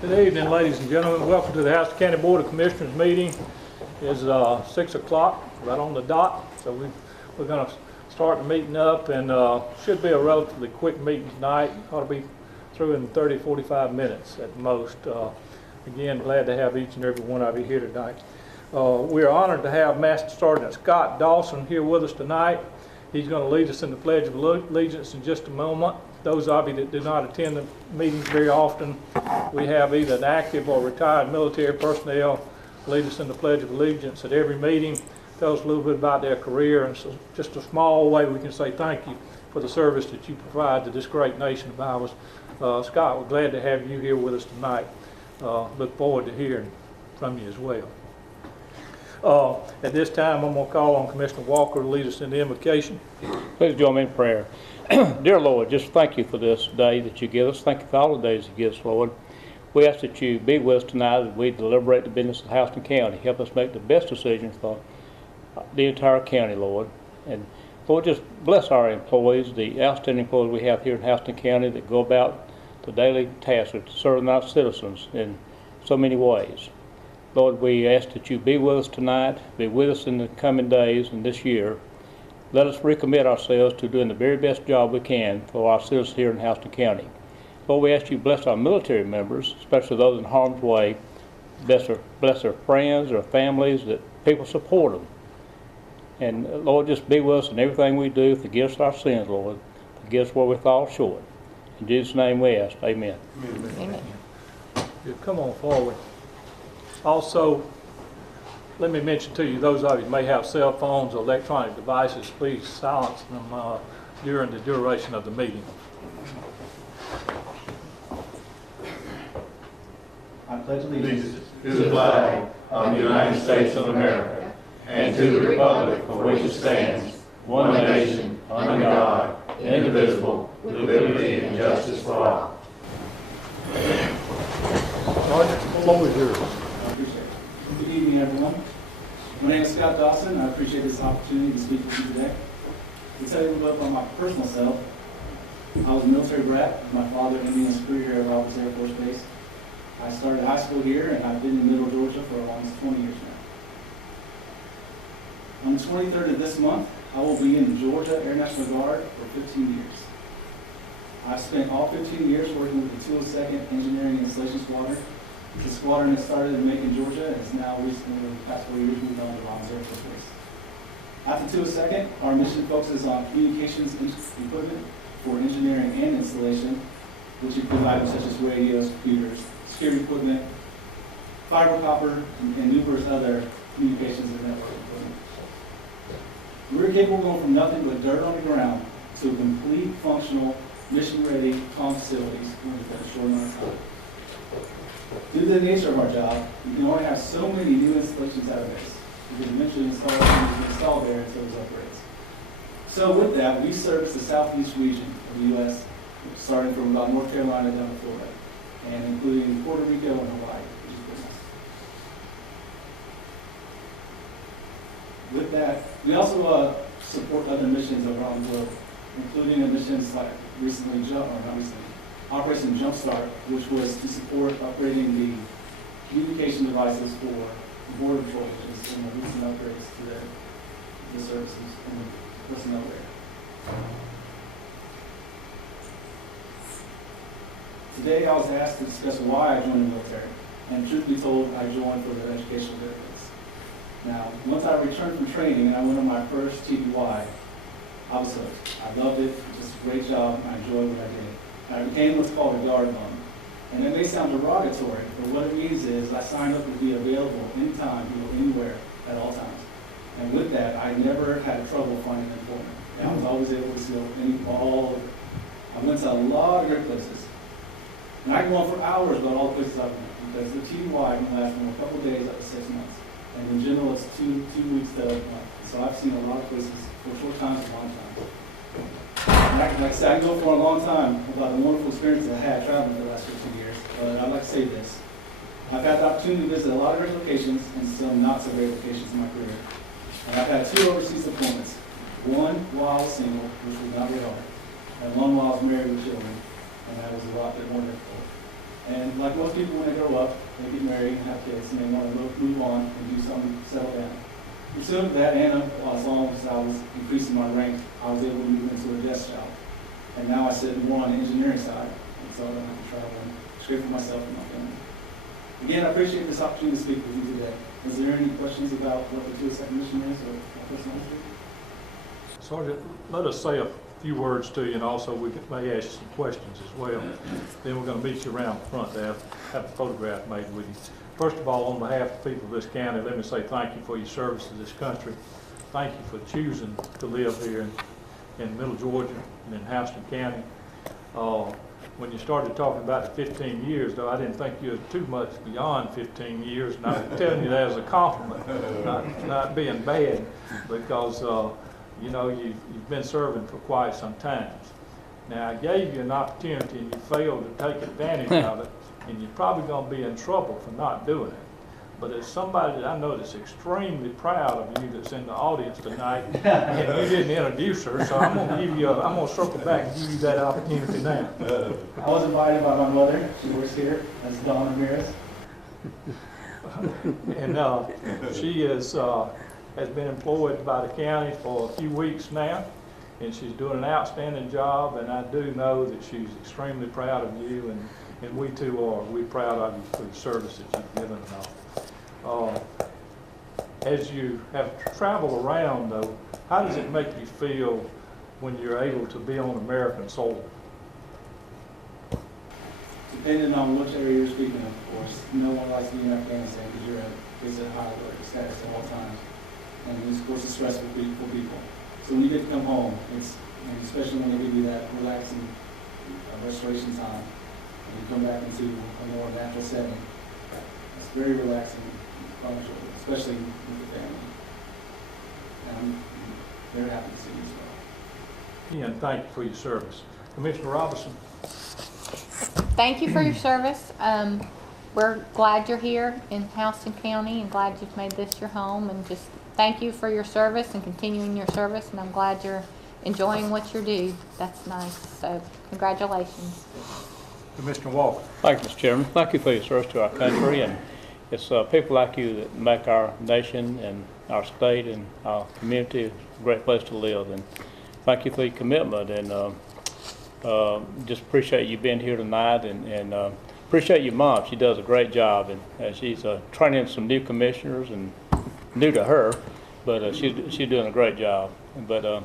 Good evening, ladies and gentlemen. Welcome to the Houston County Board of Commissioners meeting. It's 6 o'clock, right on the dot. So we're going to start the meeting up, and should be a relatively quick meeting tonight. Ought to be through in 30, 45 minutes at most. Again, glad to have each and every one of you here tonight. We are honored to have Master Sergeant Scott Dawson here with us tonight. He's going to lead us in the Pledge of Allegiance in just a moment. Those of you that do not attend the meetings very often, we have either an active or retired military personnel lead us in the Pledge of Allegiance at every meeting. Tell us a little bit about their career, and so just a small way we can say thank you for the service that you provide to this great nation of ours. Scott, we're glad to have you here with us tonight. Look forward to hearing from you as well. At this time, I'm going to call on Commissioner Walker to lead us in the invocation. Please join me in prayer. Dear Lord, just thank you for this day that you give us. Thank you for all the days you give us, Lord. We ask that you be with us tonight as we deliberate the business of Houston County. Help us make the best decisions for the entire county, Lord. And Lord, just bless our employees, the outstanding employees we have here in Houston County that go about the daily task of serving our citizens in so many ways. Lord, we ask that you be with us tonight, be with us in the coming days and this year. Let us recommit ourselves to doing the very best job we can for our citizens here in Houston County. Lord, we ask you to bless our military members, especially those in harm's way. Bless their friends, their families, that people support them. And Lord, just be with us in everything we do. Forgive us our sins, Lord. Forgive us where we fall short. In Jesus' name we ask. Amen. Amen. Come on forward. Also, let me mention to you, those of you who may have cell phones or electronic devices, please silence them during the duration of the meeting. I pledge allegiance to the flag of the United States of America and to the republic for which it stands, one nation, under God, indivisible, with liberty and justice for all. Sergeant, the floor is yours. I appreciate it. Good evening, everyone. My name is Scott Dawson. I appreciate this opportunity to speak with you today. To tell you a little bit about my personal self, I was a military brat. My father ended his career here at Robins Air Force Base. I started high school here, and I've been in Middle Georgia for almost 20 years now. On the 23rd of this month, I will be in the Georgia Air National Guard for 15 years. I've spent all 15 years working with the 202nd Engineering and Installation Squadron. The squadron that started in Macon, Georgia, and has now recently, in the past 4 years, moved on to Robins Air Force Base. At the 202nd, our mission focuses on communications equipment for engineering and installation, which include items such as radios, computers, security equipment, fiber copper, and numerous other communications and network equipment. We're capable of going from nothing but dirt on the ground to complete, functional, mission-ready comm facilities in a short amount of time. Due to the nature of our job, we can only have so many new installations out of base. We can eventually install there until there's upgrades. So with that, we service the southeast region of the U.S., starting from about North Carolina down to Florida, and including Puerto Rico and Hawaii, which is pretty nice. With that, we also support other missions around the globe, including missions like Operation Jumpstart, which was to support upgrading the communication devices for the Border Patrol agents and the recent upgrades to the services and the personnel there. Today I was asked to discuss why I joined the military, and truth be told, I joined for the educational benefits. Now, once I returned from training and I went on my first TPY, I was hooked. I loved it. It was just a great job, and I enjoyed what I did. And I became what's called a guard bum. And it may sound derogatory, but what it means is I signed up to be available anytime, anywhere, at all times. And with that, I never had trouble finding employment. And I was always able to seal all over. I went to a lot of great places. And I can go on for hours about all the places I've been, because the TY can last from a couple of days up to 6 months. And in general, it's two weeks to a month. So I've seen a lot of places for short times and long times. And like I said, I can go for a long time about the wonderful experiences I had traveling for the last 15 years. But I'd like to say this. I've had the opportunity to visit a lot of great locations and some not so great locations in my career. And I've had 2 overseas deployments. One while I was single, which was not very hard. And one while I was married with children. And that was a lot bit more difficult. And like most people, when they grow up, they get married and have kids, and they want to move on and do something, settle down. Pursuant to that, and as long as I was increasing my rank, I was able to move into a desk job. And now I sit more on the engineering side, and so I don't have to travel. It's great for myself and my family. Again, I appreciate this opportunity to speak with you today. Is there any questions about what the tool technician is or my personal history? Sergeant, let us say a few words to you, and also we may ask you some questions as well. Then we're going to meet you around the front there, have a photograph made with you. First of all, on behalf of the people of this county, let me say thank you for your service to this country. Thank you for choosing to live here in Middle Georgia and in Houston County. When you started talking about the 15 years, though, I didn't think you were too much beyond 15 years, and I'm telling you that as a compliment, not being bad, because you know, you've been serving for quite some time. Now, I gave you an opportunity and you failed to take advantage of it, and you're probably going to be in trouble for not doing it. But as somebody that I know that's extremely proud of you that's in the audience tonight, and you didn't introduce her, so I'm going to circle back and give you that opportunity now. I was invited by my mother. She works here. That's Dawn Ramirez. And she has been employed by the county for a few weeks now, and she's doing an outstanding job, and I do know that she's extremely proud of you, and we too are. We're proud of you for the service that you've given and all. As you have traveled around, though, how does it make you feel when you're able to be on American soil? Depending on which area you're speaking of course, no one likes to be in Afghanistan because you're at high alert status at all times. And of course, it's stressful for people. So when you get to come home, and especially when they give you that relaxing restoration time, and you come back into a more natural setting, it's very relaxing, especially with the family. And I'm very happy to see you as well. Ian, thank you for your service. Commissioner Robinson. Thank you for your service. We're glad you're here in Houston County and glad you've made this your home, and just thank you for your service and continuing your service, and I'm glad you're enjoying what you do. That's nice. So congratulations. Commissioner Walker. Thank you, Mr. Chairman. Thank you for your service to our country, and it's people like you that make our nation and our state and our community a great place to live. And thank you for your commitment, and just appreciate you being here tonight, and appreciate your mom. She does a great job, and she's training some new commissioners, and new to her, but she's doing a great job. But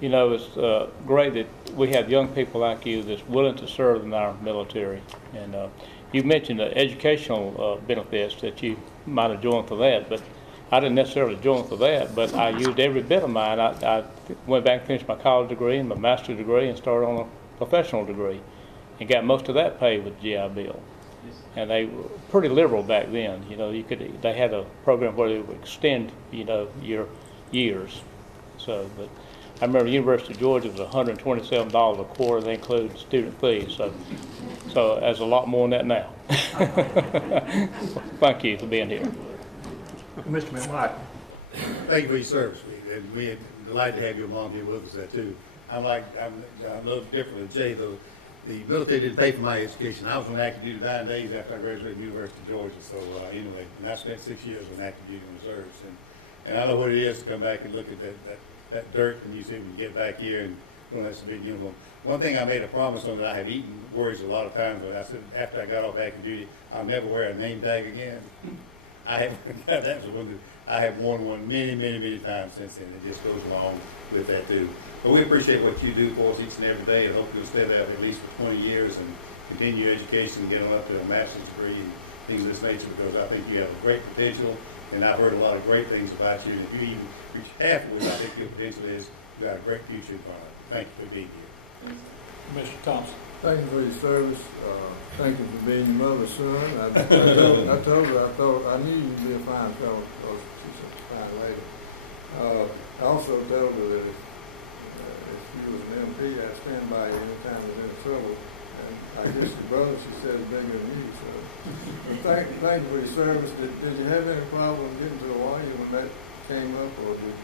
you know, it's great that we have young people like you that's willing to serve in our military. And you mentioned the educational benefits that you might have joined for that, but I didn't necessarily join for that, but I used every bit of mine. I went back and finished my college degree and my master's degree and started on a professional degree and got most of that paid with GI Bill. And they were pretty liberal back then. You know, they had a program where they would extend, you know, your years. So, but I remember the University of Georgia was $127 a quarter. They include student fees. So there's a lot more than that now. Thank you for being here. Mr. McMichael. Thank you for your service, and we're delighted to have your mom here with us there too. I'm a little different than Jay though. The military didn't pay for my education. I was on active duty 9 days after I graduated from the University of Georgia. So anyway, and I spent 6 years on active duty on reserves, and I know what it is to come back and look at that dirt, and you see we can get back here and don't have to be uniform. One thing I made a promise on that I have eaten words a lot of times, but I said after I got off active duty, I'll never wear a name tag again. I have worn one many times since then. It just goes along with that too. But we appreciate what you do for us each and every day, and hope you'll stay there at least for 20 years and continue your education, get on up to a master's degree and things of this nature, because I think you have great potential, and I've heard a lot of great things about you. And if you even reach half of what I think your potential is, you've got a great future in front of you. Thank you for being here. Mr. Thompson. Thank you for your service. Thank you for being your mother's son. I told her I thought I knew you'd be a fine fellow because she's a fine lady. I also told her that if you was an MP, I'd stand by you anytime you're in trouble. And I guess your brother, she said, is bigger than you. So thank you for your service. Did you have any problem getting to Hawaii when that came up, or did?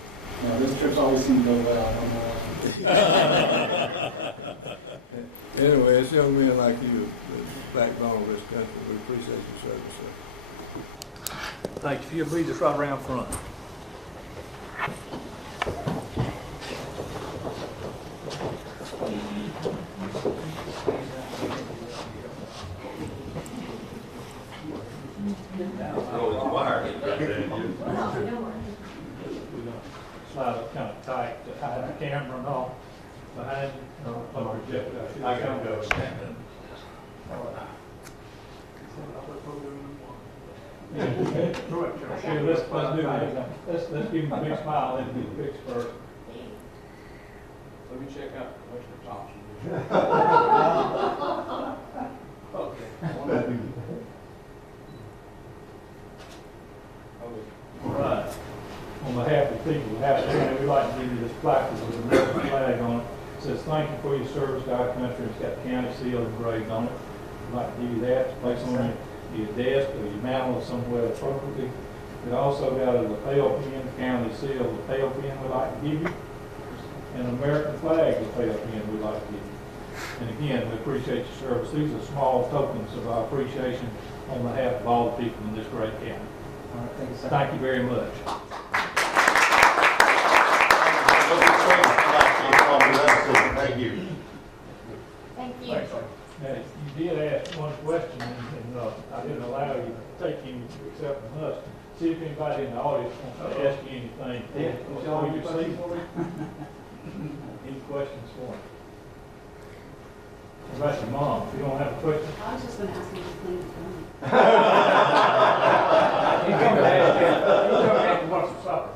No, this trip's always seemed to go well. I don't know. Anyway, it's young men like you, the backbone of this country. We appreciate your service, sir. Thank you. If you'll be just right around front. We're gonna slide up kind of tight to hide the camera and all behind you. I can go stand. Sure, let's do that. Let's give him a big smile and do the picture first. Let me check out Commissioner Thompson. Okay. All right. On behalf of the people who have it, we'd like to give you this plaque with the American flag on it. It says, "Thank you for your service to our country." It's got the county seal engraved on it. We'd like to give you that to place on your desk or your mantle or somewhere appropriately. It also got a lapel pin, county seal lapel pin we'd like to give you, and an American flag lapel pin we'd like to give you. And again, we appreciate your service. These are small tokens of our appreciation on behalf of all the people in this great county. All right, thank you, sir. Thank you very much. Thank you. Thank you. Thanks, sir. Now, you did ask one question, and I didn't allow you to take any except from us. See if anybody in the audience wants to ask you anything. Before you see. Any questions for me? What about your mom? If you don't have a question? I was just going to ask you to clean the phone. He's going to ask you what's the supper.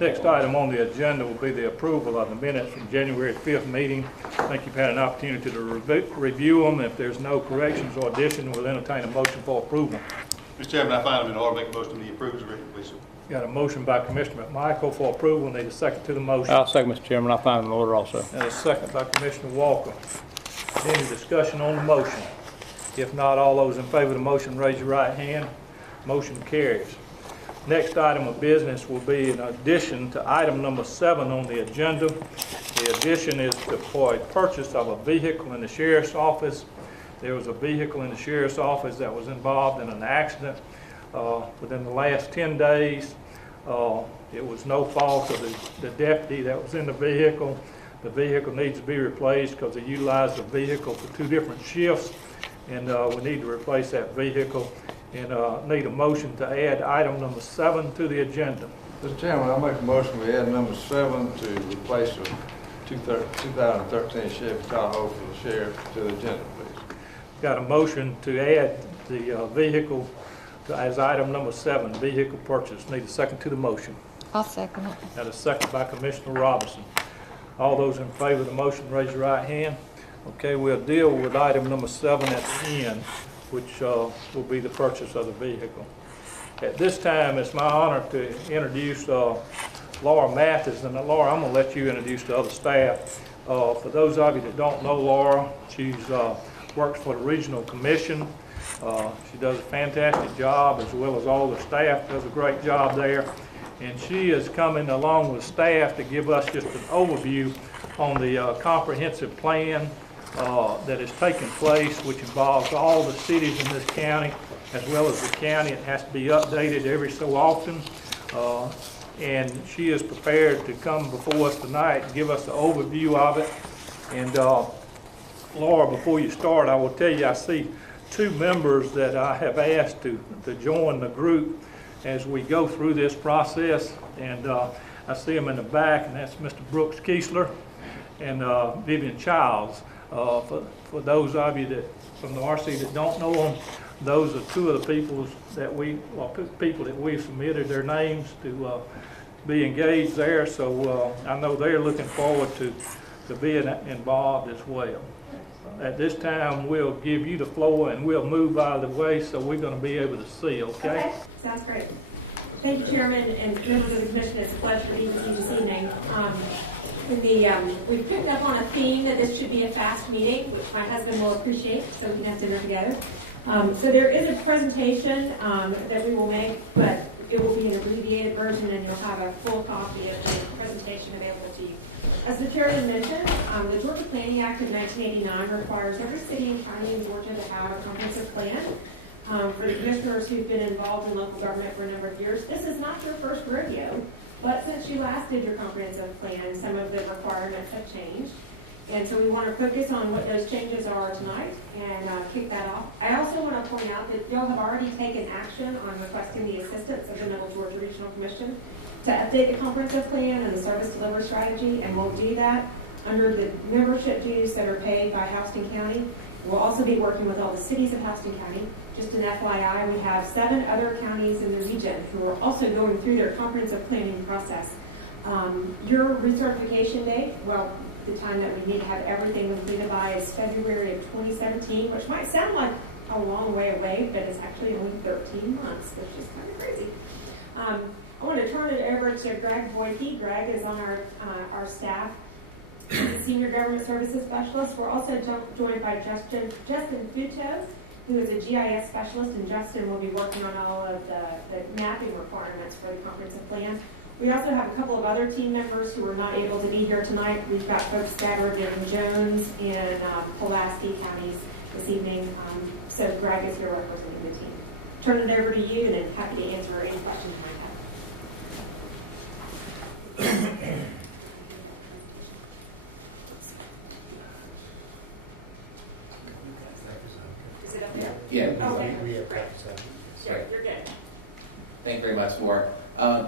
Next item on the agenda will be the approval of the minutes from January 5th meeting. I think you've had an opportunity to review them. If there's no corrections or additions, we'll entertain a motion for approval. Mr. Chairman, I find them in order to make a motion to approve the resolution. Got a motion by Commissioner McMichael for approval. Need a second to the motion. I'll second, Mr. Chairman. I find it in order also. And a second by Commissioner Walker. Any discussion on the motion? If not, all those in favor of the motion, raise your right hand. Motion carries. Next item of business will be in addition to item number 7 on the agenda. The addition is for a purchase of a vehicle in the sheriff's office. There was a vehicle in the sheriff's office that was involved in an accident within the last 10 days. It was no fault of the deputy that was in the vehicle. The vehicle needs to be replaced because they utilized the vehicle for 2 different shifts, and we need to replace that vehicle. And need a motion to add item number 7 to the agenda. Mr. Chairman, I make a motion we add number 7 to replace the 2013 Chevy Tahoe for the sheriff to the agenda, please. Got a motion to add the vehicle as item number 7, vehicle purchase. Need a second to the motion. I'll second it. Got a second by Commissioner Robinson. All those in favor of the motion, raise your right hand. Okay, we'll deal with item number 7 at the end, which will be the purchase of the vehicle. At this time, it's my honor to introduce Laura Mathis. And Laura, I'm going to let you introduce the other staff. For those of you that don't know Laura, she's works for the Regional Commission. She does a fantastic job, as well as all the staff does a great job there. And she is coming along with staff to give us just an overview on the comprehensive plan that is taking place, which involves all the cities in this county, as well as the county. It has to be updated every so often. And she is prepared to come before us tonight and give us an overview of it. And Laura, before you start, I will tell you, I see 2 members that I have asked to join the group as we go through this process. And I see them in the back, and that's Mr. Brooks Kiesler and Vivian Childs. For those of you that from the RC that don't know them, those are 2 of the people that we've submitted their names to be engaged there. So I know they're looking forward to being involved as well. At this time, we'll give you the floor and we'll move out of the way so we're going to be able to see, okay? Sounds great. Thank you, Chairman and members of the Commission. It's a pleasure to be with you this evening. We've picked up on a theme that this should be a fast meeting, which my husband will appreciate, so we can have dinner together. So there is a presentation that we will make, but It will be an abbreviated version, and you'll have a full copy of the presentation available to you. As the chairman mentioned, the Georgia Planning Act of 1989 requires every city and county in Georgia to have a comprehensive plan. For the commissioners who've been involved in local government for a number of years, this is not your first rodeo, but since you last did your comprehensive plan, some of the requirements have changed. And so we want to focus on what those changes are tonight and kick that off. I also want to point out that y'all have already taken action on requesting the assistance of the Middle Georgia Regional Commission to update the comprehensive plan and the service delivery strategy, and we'll do that under the membership dues that are paid by Houston County. We'll also be working with all the cities of Houston County. Just an FYI, we have 7 other counties in the region who are also going through their comprehensive planning process. Your recertification date, well, the time that we need to have everything completed by is February of 2017, which might sound like a long way away, but it's actually only 13 months, which is kind of crazy. I want to turn it over to Greg Boyke. Greg is on our staff. He's a Senior Government Services Specialist. We're also joined by Justin Futos, who is a GIS Specialist, and Justin will be working on all of the mapping requirements for the comprehensive plan. We also have a couple of other team members who are not able to be here tonight. We've got folks scattered in Jones and Pulaski counties this evening. So Greg is here representing the team. Turn it over to you, and I'm happy to answer any questions you might have. Is it up there? Yeah. Okay. We have copies of it. Sure, you're good. Thank you very much, Laura.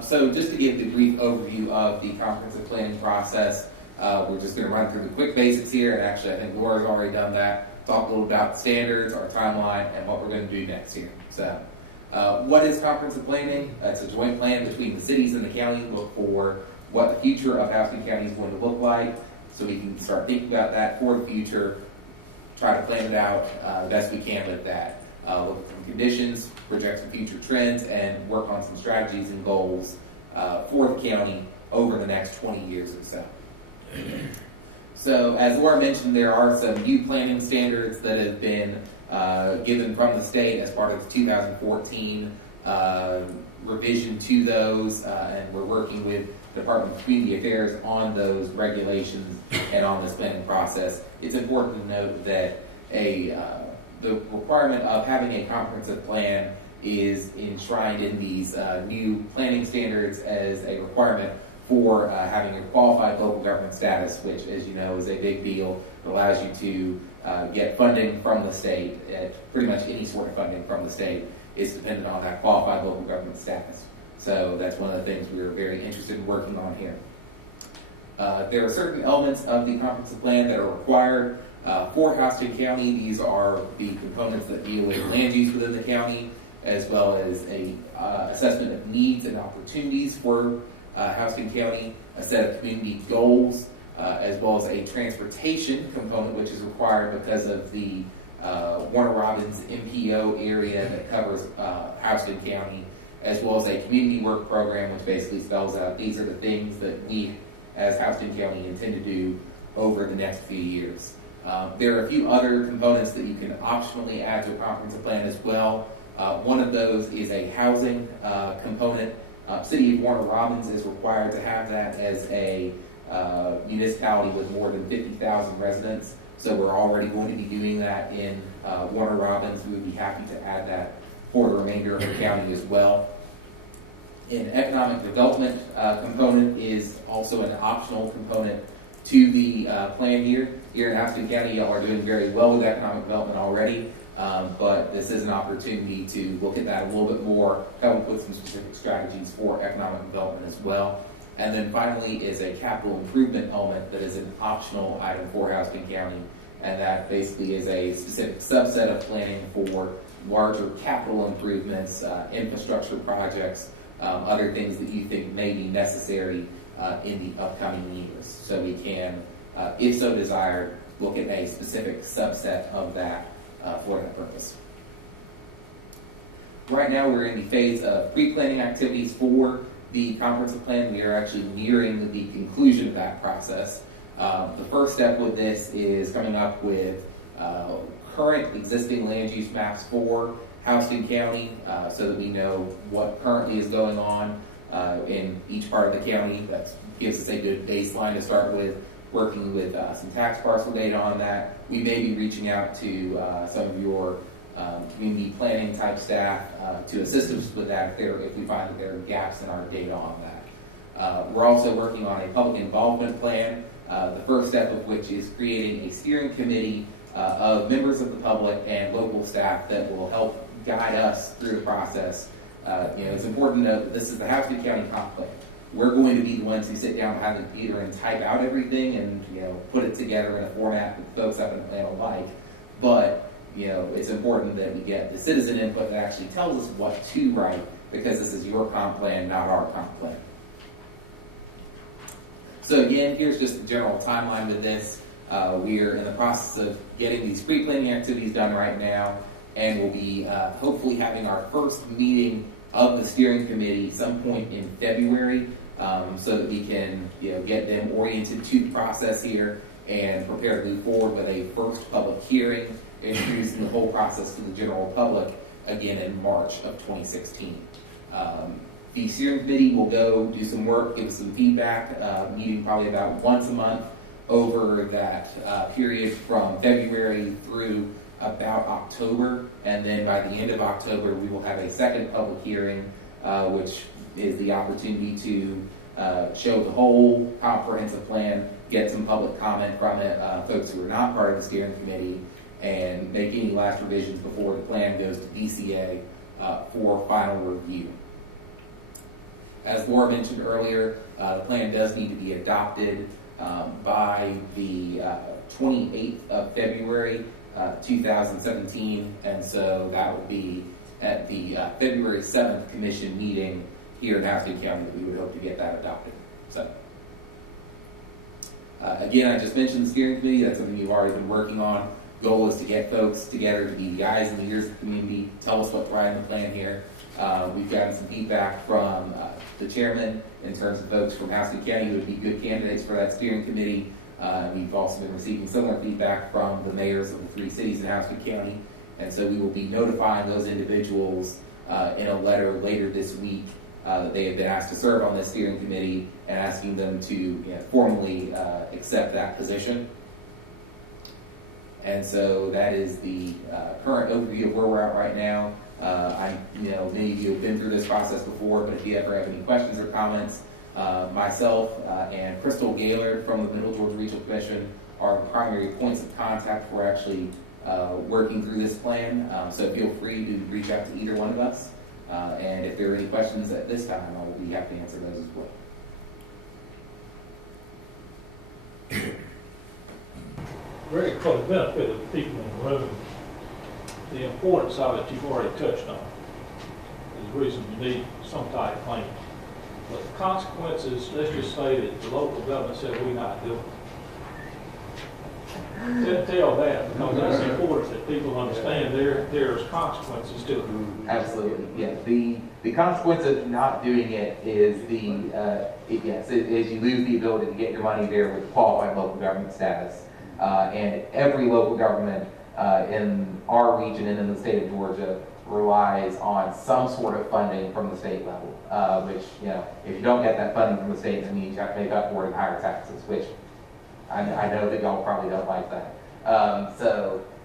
So just to give the brief overview of the comprehensive planning process, we're just going to run through the quick basics here, and actually I think Laura's already done that. Talk a little about the standards, our timeline, and what we're going to do next here. So what is comprehensive planning? It's a joint plan between the cities and the county. Look for what the future of Houston County is going to look like, so we can start thinking about that for the future, try to plan it out the best we can with that. Look at some conditions, project some future trends, and work on some strategies and goals for the county over the next 20 years or so. So, as Laura mentioned, there are some new planning standards that have been given from the state as part of the 2014 revision to those, and we're working with the Department of Community Affairs on those regulations and on this planning process. It's important to note that the requirement of having a comprehensive plan is enshrined in these new planning standards as a requirement for having a qualified local government status, which, as you know, is a big deal. It allows you to get funding from the state. Pretty much any sort of funding from the state is dependent on that qualified local government status. So that's one of the things we're very interested in working on here. There are certain elements of the comprehensive plan that are required for Houston County. These are the components that deal with land use within the county, as well as a assessment of needs and opportunities for Houston County, a set of community goals, as well as a transportation component, which is required because of the Warner Robins MPO area that covers Houston County, as well as a community work program, which basically spells out these are the things that we as Houston County intend to do over the next few years. There are a few other components that you can optionally add to a comprehensive plan as well. One of those is a housing component. City of Warner Robins is required to have that as a municipality with more than 50,000 residents. So we're already going to be doing that in Warner Robins. We would be happy to add that for the remainder of the county as well. An economic development component is also an optional component to the plan here. Here in Houston County, y'all are doing very well with economic development already, but this is an opportunity to look at that a little bit more, come up with some specific strategies for economic development as well. And then finally is a capital improvement element that is an optional item for Houston County, and that basically is a specific subset of planning for larger capital improvements, infrastructure projects, other things that you think may be necessary in the upcoming years. So we can, if so desired, look at a specific subset of that for that purpose. Right now we're in the phase of pre-planning activities for the comprehensive plan. We are actually nearing the conclusion of that process. The first step with this is coming up with current existing land use maps for Houston County, so that we know what currently is going on in each part of the county. That gives us a good baseline to start with, working with some tax parcel data on that. We may be reaching out to some of your community planning type staff to assist us with that if we find that there are gaps in our data on that. We're also working on a public involvement plan, the first step of which is creating a steering committee of members of the public and local staff that will help guide us through the process. It's important to note that this is the Houston County Comp Plan. We're going to be the ones who sit down behind the computer and type out everything and put it together in a format that folks up in the plan will like. But it's important that we get the citizen input that actually tells us what to write, because this is your comp plan, not our comp plan. So again, here's just the general timeline with this. We're in the process of getting these pre-planning activities done right now, and we'll be hopefully having our first meeting of the steering committee some point in February, so that we can get them oriented to the process here and prepare to move forward with a first public hearing, introducing the whole process to the general public again in March of 2016. The steering committee will go do some work, give us some feedback, meeting probably about once a month over that period from February through about October, and then by the end of October we will have a second public hearing, which is the opportunity to show the whole comprehensive plan, get some public comment from it, folks who are not part of the steering committee, and make any last revisions before the plan goes to DCA for final review. As Laura mentioned earlier, the plan does need to be adopted by the 28th of February 2017, and so that will be at the February 7th commission meeting here in Houston County that we would hope to get that adopted. So again, I just mentioned the steering committee. That's something you've already been working on. Goal is to get folks together to be the eyes and the ears of the community, tell us what's right in the plan here. We've gotten some feedback from the chairman in terms of folks from Houston County who would be good candidates for that steering committee. We've also been receiving similar feedback from the mayors of the 3 cities in Houston County, and so we will be notifying those individuals in a letter later this week that they have been asked to serve on this steering committee, and asking them to formally accept that position. And so that is the current overview of where we're at right now. Many of you have been through this process before, but if you ever have any questions or comments, myself and Crystal Gaylord from the Middle Georgia Regional Commission are the primary points of contact for actually working through this plan. So feel free to reach out to either one of us. And if there are any questions at this time, I will be happy to answer those as well. Very for the benefit of the people in the room, the importance of it you've already touched on. There's a reason you need some type of plan. But the consequences, let's just say that the local government said we're not doing it. Tell that, because that's important that people understand there's consequences to it. Absolutely, yeah. The consequence of not doing it is is you lose the ability to get your money there with qualified local government status. And every local government in our region and in the state of Georgia relies on some sort of funding from the state level, which, if you don't get that funding from the state, that means you have to make up for it in higher taxes, which I know that y'all probably don't like that.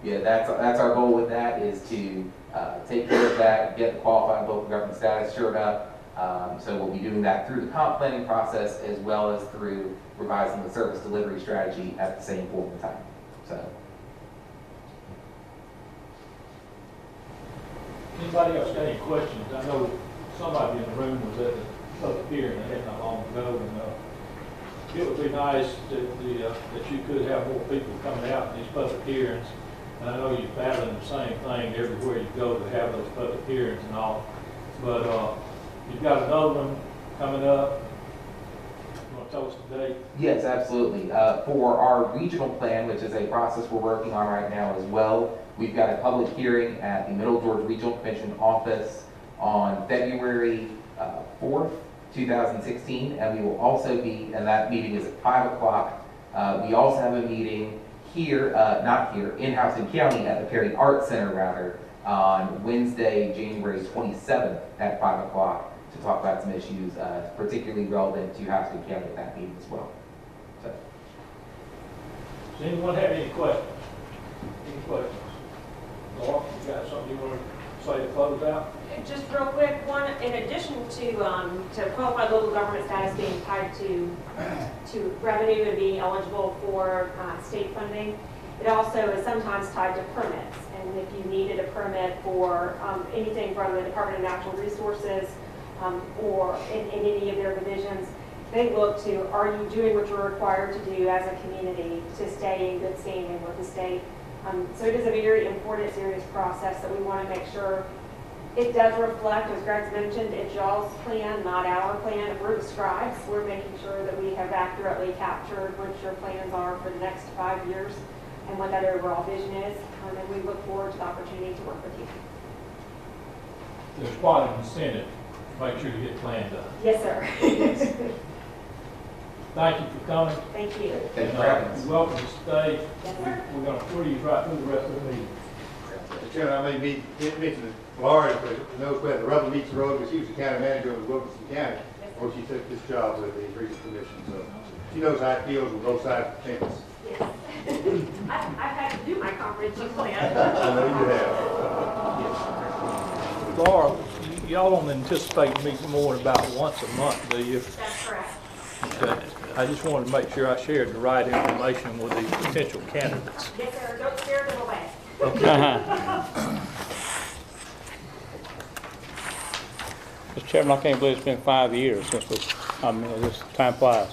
That's our goal with that, is to take care of that, get the qualified local government status shored up. So we'll be doing that through the comp planning process, as well as through revising the service delivery strategy at the same point in time. So. Anybody else got any questions? I know somebody in the room was at the public hearing they had not long ago, and it would be nice that you could have more people coming out in these public hearings. And I know you're battling the same thing everywhere you go to have those public hearings and all, but you've got another one coming up. You want to tell us the date? Yes, absolutely. For our regional plan, which is a process we're working on right now as well, we've got a public hearing at the Middle Georgia Regional Commission office on February 4th, 2016, and we will also be, and that meeting is at 5 o'clock. We also have a meeting here, not here, in Houston County at the Perry Art Center, rather, on Wednesday, January 27th at 5 o'clock to talk about some issues particularly relevant to Houston County at that meeting as well. So. Does anyone have any questions? Any questions? Laura, you got something you want to say to close out? Just real quick, one, in addition to qualified local government status being tied to revenue and being eligible for state funding, it also is sometimes tied to permits. And if you needed a permit for anything from the Department of Natural Resources or in any of their divisions, they look to, are you doing what you're required to do as a community to stay in good standing with the state? So it is a very important, serious process that we want to make sure it does reflect, as Greg's mentioned, it's y'all's plan, not our plan. If we're the scribes, we're making sure that we have accurately captured what your plans are for the next 5 years and what that overall vision is. And we look forward to the opportunity to work with you. There's quite an incentive to make sure you get planned done. Yes, sir. Thank you for coming. Thank you. Thank you for having us. You're welcome to stay. Yes, sir. We're going to freeze right through the rest of the meeting. Mr. Chairman, I may mention Laura knows where the rubber meets the road, because she was the county manager of Wilkinson County, before she took this job with the Regional Commission. So she knows how it feels on both sides of the fence. Yes. I've had to do my comprehensive plan. I know you have. Laura, y'all don't anticipate meeting more than about once a month, do you? That's correct. Okay. I just wanted to make sure I shared the right information with the potential candidates. Yes, sir. Don't scare them away. Mr. Chairman, I can't believe it's been 5 years since this time flies.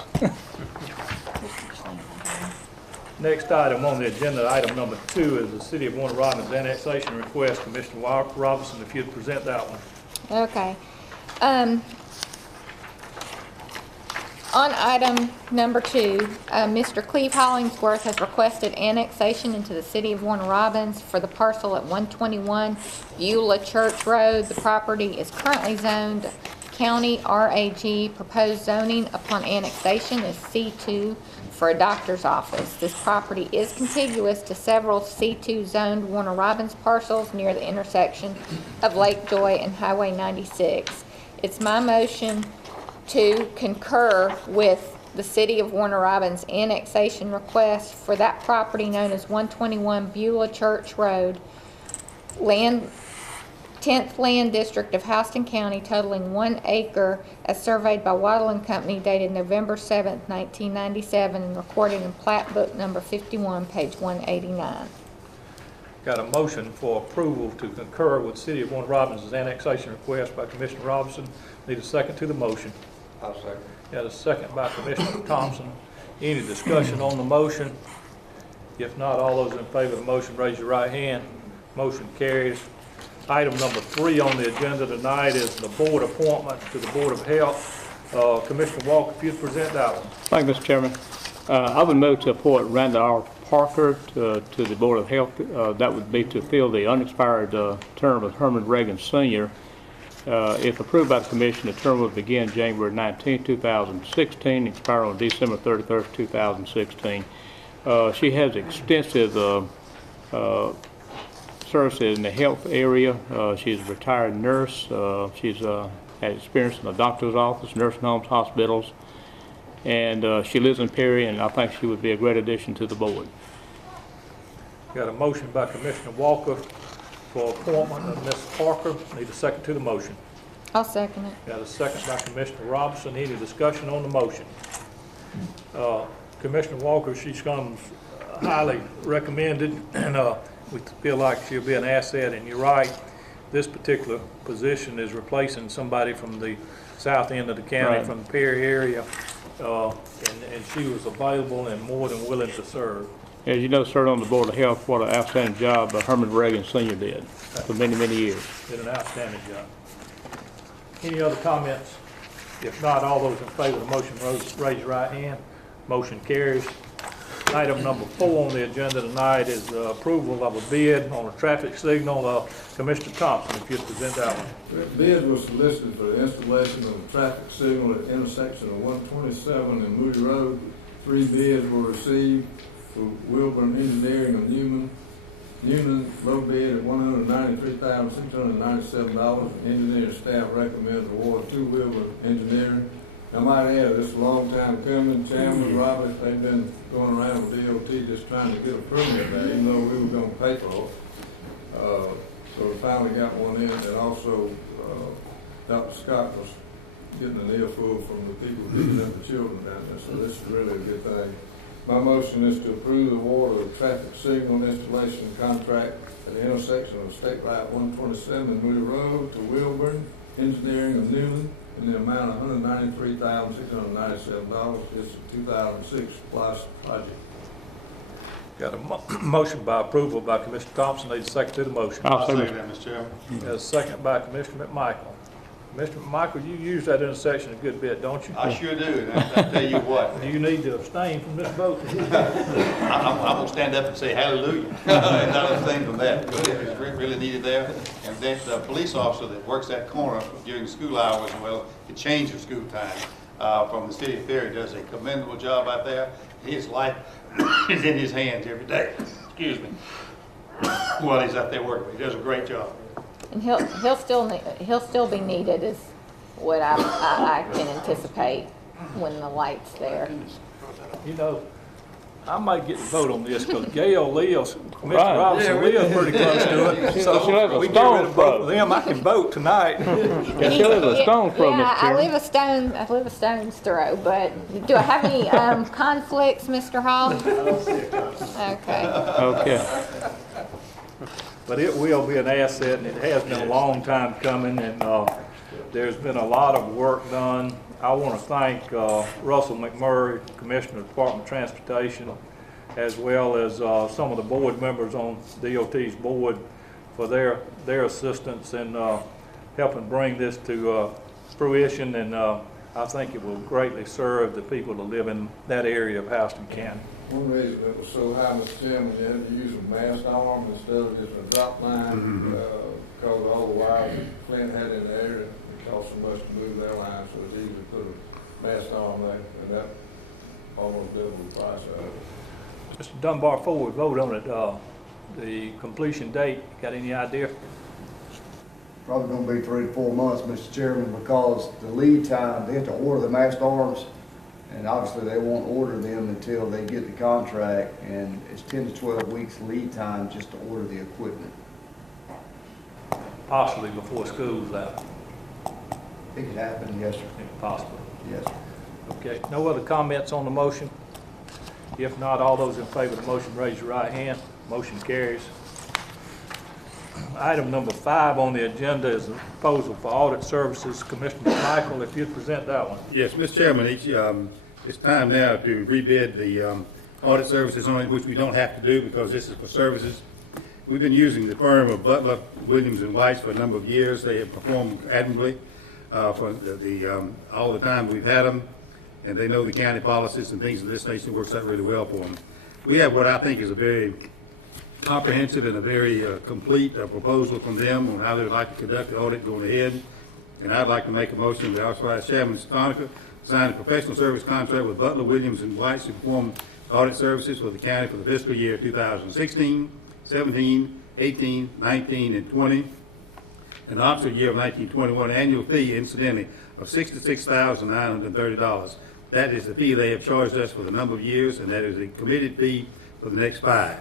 Next item on the agenda, item number 2, is the City of Warner Robins annexation request. Commissioner Robinson, if you'd present that one. Okay. On item number 2, Mr. Cleve Hollingsworth has requested annexation into the City of Warner Robins for the parcel at 121 Beulah Church Road. The property is currently zoned County RAG. Proposed zoning upon annexation is C2 for a doctor's office. This property is contiguous to several C2 zoned Warner Robins parcels near the intersection of Lake Joy and Highway 96. It's my motion to concur with the City of Warner Robins annexation request for that property known as 121 Beulah Church Road, 10th Land District of Houston County, totaling 1 acre, as surveyed by Waddle and Company, dated November 7, 1997, and recorded in Plat Book number 51, page 189. Got a motion for approval to concur with City of Warner Robins' annexation request by Commissioner Robinson. Need a second to the motion. I'll second. Got a second by Commissioner Thompson. Any discussion on the motion? If not, all those in favor of the motion, raise your right hand. Motion carries. Item number 3 on the agenda tonight is the board appointment to the Board of Health. Commissioner Walker, if you'd present that one. Thank you, Mr. Chairman. I would move to appoint Randall R. Parker to the Board of Health. That would be to fill the unexpired term of Herman Reagan Sr. If approved by the Commission, the term will begin January 19, 2016, expire on December 31, 2016. She has extensive services in the health area. She's a retired nurse. She's had experience in the doctor's office, nursing homes, hospitals, and she lives in Perry, and I think she would be a great addition to the board. Got a motion by Commissioner Walker for appointment of Ms. Parker. Need a second to the motion. I'll second it. Got a second by Commissioner Robinson. Any discussion on the motion? Commissioner Walker, she's comes highly recommended, and we feel like she'll be an asset. And you're right, this particular position is replacing somebody from the south end of the county, Right. from the Perry area, and she was available and more than willing to serve. As you know, served on the Board of Health, what an outstanding job Herman Reagan Sr. did for many, many years. Did an outstanding job. Any other comments? If not, all those in favor of the motion, raise your right hand. Motion carries. Item number 4 on the agenda tonight is approval of a bid on a traffic signal. Commissioner Thompson, if you'd present that one. The bid was solicited for the installation of a traffic signal at the intersection of 127 and Moody Road. 3 bids were received for Wilburn Engineering of Newman. Newman, low bid at $193,697. Engineering staff recommends award to Wilbur Engineering. I might add, this is a long time coming. Chairman Roberts, they've been going around with DOT just trying to get a permit there, even though we were gonna pay for it. So we finally got one in, and also, Dr. Scott was getting an earful from the people who represent the children down there, so this is really a good thing. My motion is to approve the award of the traffic signal installation contract at the intersection of State Route 127 and Woody Road to Wilburn Engineering of Newland in the amount of $193,697. This is a 2006 plus project. Got a motion by approval by Commissioner Thompson. Need a second to the motion. I'll I'll second second that, Mr. Chairman. Got a second by Commissioner McMichael. Commissioner McMichael, you use that intersection a good bit, don't you? I sure do, and I tell you what, Do you need to abstain from this vote? I'm gonna stand up and say hallelujah, and not abstain from that, because it is really needed there. And that police officer that works that corner during school hours, well, to change the school time, from the city of Perry, does a commendable job out there. His life is in his hands every day, excuse me, while he's out there working. He does a great job. And he'll still be needed is what I can anticipate when the light's there. You know, I might get to vote on this because Gail lives, Mr. Right. Robinson lives pretty close to it. She'll So have a we get rid stone's of both throw. of them. I can vote tonight. Yeah, she lives a stone's throw, Yeah, Mr. I Chairman. live a stone's throw, but do I have any conflicts, Mr. Hall? Okay. Okay. But it will be an asset, and it has been a long time coming, and there's been a lot of work done. I want to thank Russell McMurray, Commissioner of the Department of Transportation, as well as some of the board members on DOT's board for their assistance in helping bring this to fruition, and I think it will greatly serve the people that live in that area of Houston County. One reason it was so high, Mr. Chairman, you had to use a mast arm instead of just a drop line, because all the wires that Flint had in the area, it cost so much to move their line, so it's easy to put a mast arm there, and that almost doubled the price of it. Mr. Dunbar, before we vote on it, the completion date, got any idea? Probably gonna be 3 to 4 months, Mr. Chairman, because the lead time, they have to order the mast arms, and obviously they won't order them until they get the contract, and it's 10 to 12 weeks lead time just to order the equipment. Possibly before school's out, It could happen, yes, sir. if possible. Yes, sir. Okay, no other comments on the motion? If not, all those in favor of the motion, raise your right hand. Motion carries. Item number 5 on the agenda is a proposal for audit services. Commissioner Michael, if you'd present that one. Yes, Mr. Chairman, it's time now to rebid the audit services on it, which we don't have to do because this is for services. We've been using the firm of Butler, Williams, and Whites for a number of years. They have performed admirably for all the time we've had them, and they know the county policies and things of this nature. Works out really well for them. We have what I think is a very comprehensive and a very complete proposal from them on how they would like to conduct the audit going ahead. And I'd like to make a motion to authorize Chairman Stonica sign a professional service contract with Butler, Williams, and Whites to perform audit services for the county for the fiscal year 2016, 17, 18, 19, and 20. And the opposite year of 1921 annual fee, incidentally, of $66,930. That is the fee they have charged us for the number of years, and that is a committed fee for the next 5.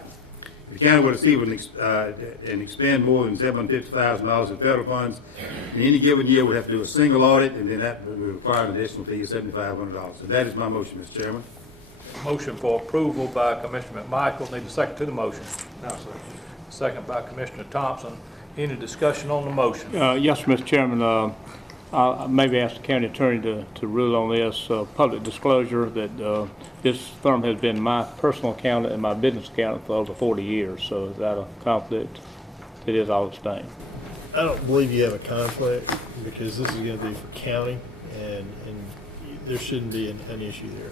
If the county were to receive and expend more than $750,000 in federal funds, in any given year, we'd have to do a single audit, and then that would require an additional fee of $7,500. And that is my motion, Mr. Chairman. Motion for approval by Commissioner McMichael. Need a second to the motion. Second by Commissioner Thompson. Any discussion on the motion? Yes, Mr. Chairman, I maybe ask the county attorney to rule on this public disclosure that this firm has been my personal accountant and my business accountant for over 40 years. So is that a conflict? It is, I'll abstain. I don't believe you have a conflict because this is going to be for county, and there shouldn't be an issue there.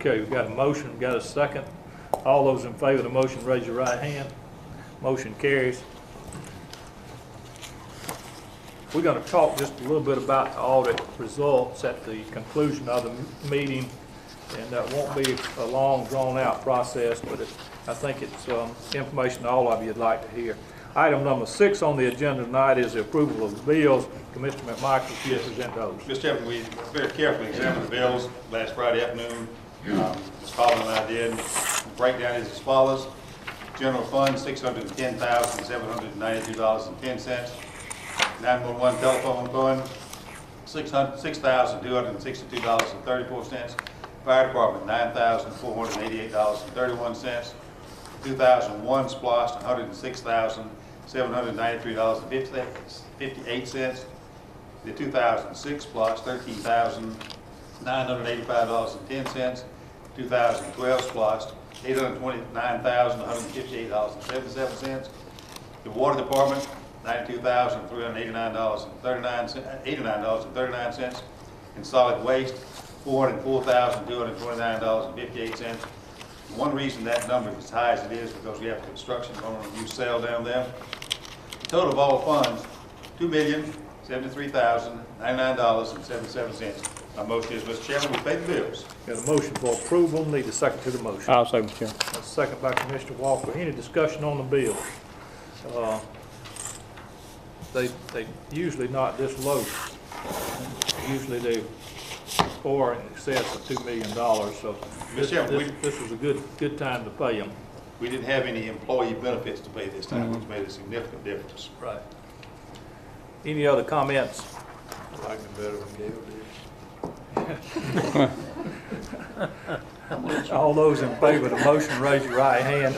Okay, we've got a motion, we've got a second. All those in favor of the motion, raise your right hand. Motion carries. We're going to talk just a little bit about the audit results at the conclusion of the meeting. and that won't be a long, drawn-out process, but I think it's information all of you'd like to hear. Item number 6 on the agenda tonight is the approval of the bills. Commissioner McMichael, will you present those? Mr. Chairman, we very carefully examined the bills last Friday afternoon. Ms. Collins and I did. The breakdown is as follows. General fund, $610,792.10. 911 telephone fund, $6,262.34. Fire department, $9,488.31. 2001 splost, $106,793.58. The 2006 splost, $13,985.10. 2012 splost, $829,158.77. The water department, $92,389.39. And solid waste, $404,229.58. One reason that number is as high as it is because we have construction going on a new cell down there. The total of all funds, $2,073,099.77. My motion is, Mr. Chairman, we pay the bills. Got a motion for approval, need a second to the motion. I'll say, Mr. Chairman. A second by Commissioner Walker. Any discussion on the bill? They usually not this low. Usually they far in excess of $2 million, so this was a good time to pay them. We didn't have any employee benefits to pay this time, which made a significant difference. Right. Any other comments? I like it better than Gail did. All those in favor of the motion, raise your right hand.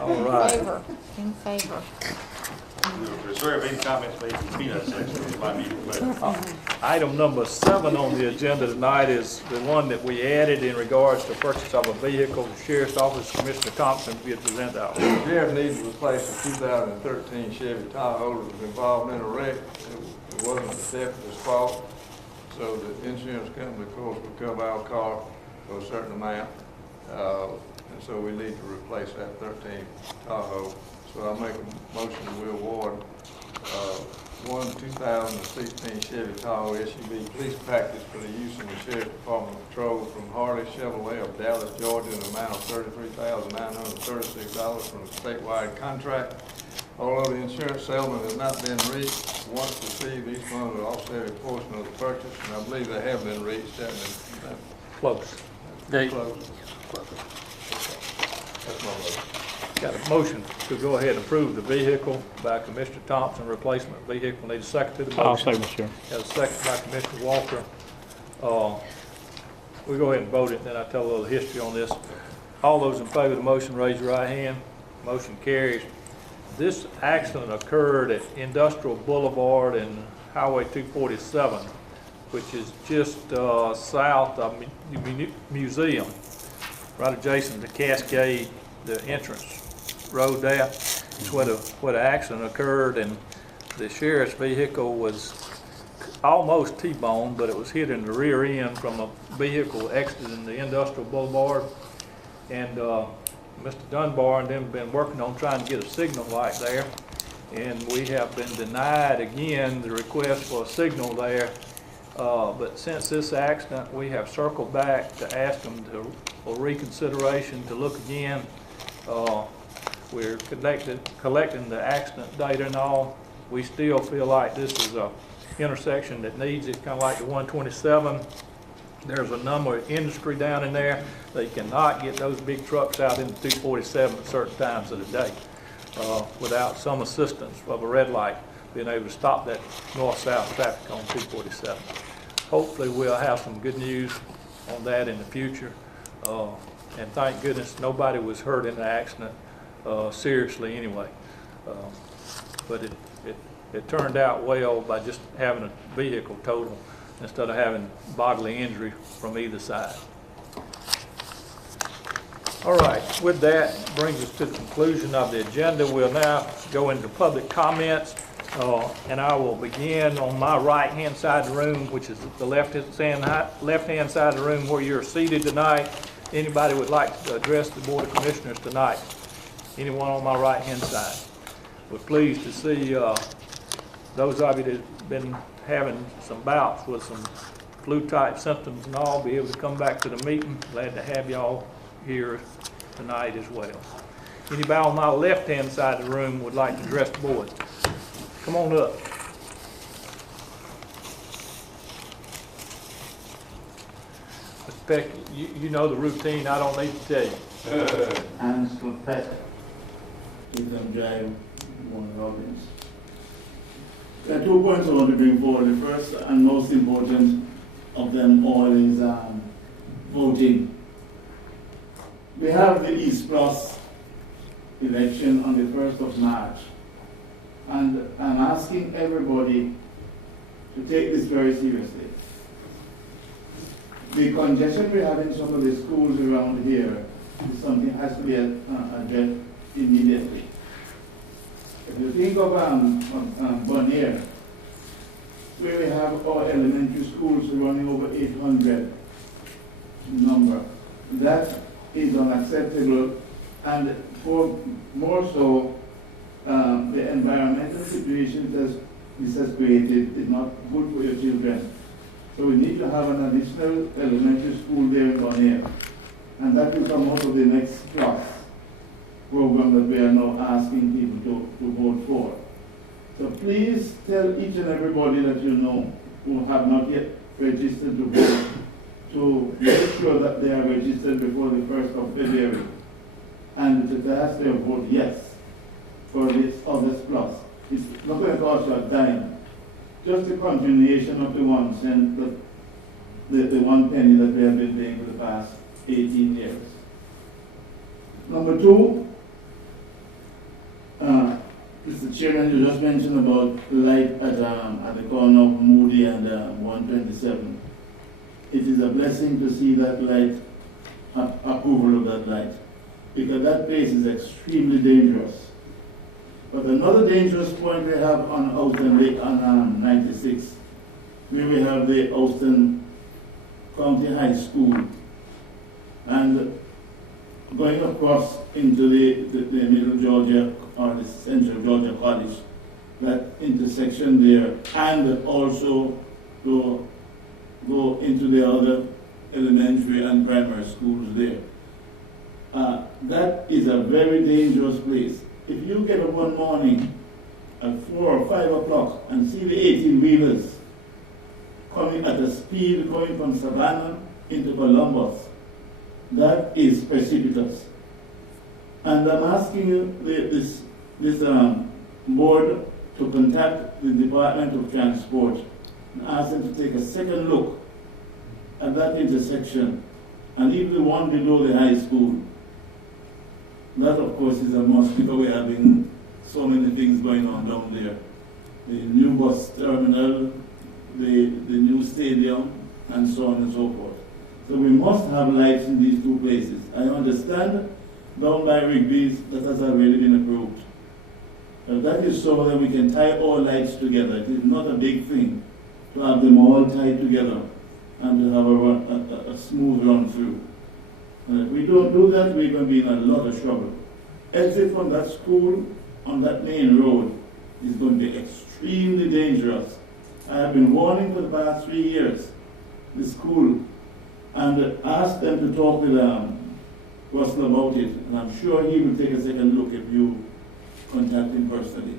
All right. In favor. We will reserve any comments made in the peanut section of my meeting. Item number 7 on the agenda tonight is the one that we added in regards to purchase of a vehicle. The Sheriff's Office, Commissioner Thompson, will present that one. The sheriff needs to replace a 2013 Chevy Tahoe that was involved in a wreck. It wasn't the deputy's fault, so the insurance company, of course, would cover our car for a certain amount. And so we need to replace that 13 Tahoe. So I make a motion that we award one 2016 Chevy Tahoe SUV police package for the use in the Sheriff's Department patrol from Harley Chevrolet of Dallas, Georgia, in the amount of $33,936 from a statewide contract. Although the insurance settlement has not been reached, once received, these funds will offset a portion of the purchase, and I believe they have been reached. Close. Close. That's my motion. Got a motion to go ahead and approve the vehicle by Commissioner Thompson, replacement vehicle. Need a second to the motion. I'll say, Mr. Chairman. Got a second by Commissioner Walker. We'll go ahead and vote it, then I'll tell a little history on this. All those in favor of the motion, raise your right hand. Motion carries. This accident occurred at Industrial Boulevard and Highway 247, which is just south of the museum, right adjacent to Cascade, the entrance road there. It's where the accident occurred, and the sheriff's vehicle was almost T-boned, but it was hit in the rear end from a vehicle exiting the Industrial Boulevard. And Mr. Dunbar and them have been working on trying to get a signal light there, and we have been denied again the request for a signal there. But since this accident, we have circled back to ask them for reconsideration to look again. We're collecting the accident data and all. We still feel like this is a intersection that needs it, kind of like the 127. There's a number of industry down in there. They cannot get those big trucks out into 247 at certain times of the day without some assistance of a red light being able to stop that north-south traffic on 247. Hopefully we'll have some good news on that in the future. And thank goodness nobody was hurt in the accident seriously anyway. But it turned out well by just having a vehicle total instead of having bodily injury from either side. All right, with that brings us to the conclusion of the agenda. We'll now go into public comments, and I will begin on my right-hand side of the room, which is the left-hand side of the room where you're seated tonight. Anybody would like to address the Board of Commissioners tonight? Anyone on my right-hand side? We're pleased to see those of you that have been having some bouts with some flu-type symptoms and all, be able to come back to the meeting. Glad to have y'all here tonight as well. Anybody on my left-hand side of the room would like to address the board? Come on up. Mr. Peck, you know the routine, I don't need to tell you. And Mr. Peck. Ethan Drive, one Robbins. There are 2 points I want to bring forward. The first and most important of them all is voting. We have the East Plus election on the 1st of March. And I'm asking everybody to take this very seriously. The congestion we have in some of the schools around here is something that has to be addressed immediately. If you think of Bonaire, where we have our elementary schools running over 800 number, that is unacceptable, and for more so, the environmental situation that this has created is not good for your children. So we need to have an additional elementary school there in Bonaire, and that will come out of the next class program that we are now asking people to vote for. So please tell each and everybody that you know who have not yet registered to vote to make sure that they are registered before the 1st of February and to cast their vote yes for this August Plus. It's not going to cost you a dime. Just a continuation of the 1 cent, the 1 penny that we have been paying for the past 18 years. Number 2, Mr. Chairman, you just mentioned about light at the corner of Moody and 127. It is a blessing to see that light, approval of that light, because that place is extremely dangerous. But another dangerous point we have on Austin Lake on 96, where we have the Austin County High School, and going across into the Middle Georgia or the Central Georgia College, that intersection there, and also to go into the other elementary and primary schools there. That is a very dangerous place. If you get up one morning at 4 or 5 o'clock and see the 18-wheelers coming at a speed going from Savannah into Columbus, that is precipitous. And I'm asking you, this board to contact the Department of Transport and ask them to take a second look at that intersection, and even the one below the high school. That, of course, is a must, because we're having so many things going on down there. The new bus terminal, the new stadium, and so on and so forth. So we must have lights in these 2 places. I understand down by Rigby's that has already been approved. But that is so that we can tie all lights together. It is not a big thing to have them all tied together and to have a smooth run through. And if we don't do that, we're going to be in a lot of trouble. Exit from that school on that main road is going to be extremely dangerous. I have been warning for the past 3 years the school and asked them to talk with Russell about it, and I'm sure he will take a second look if you contact him personally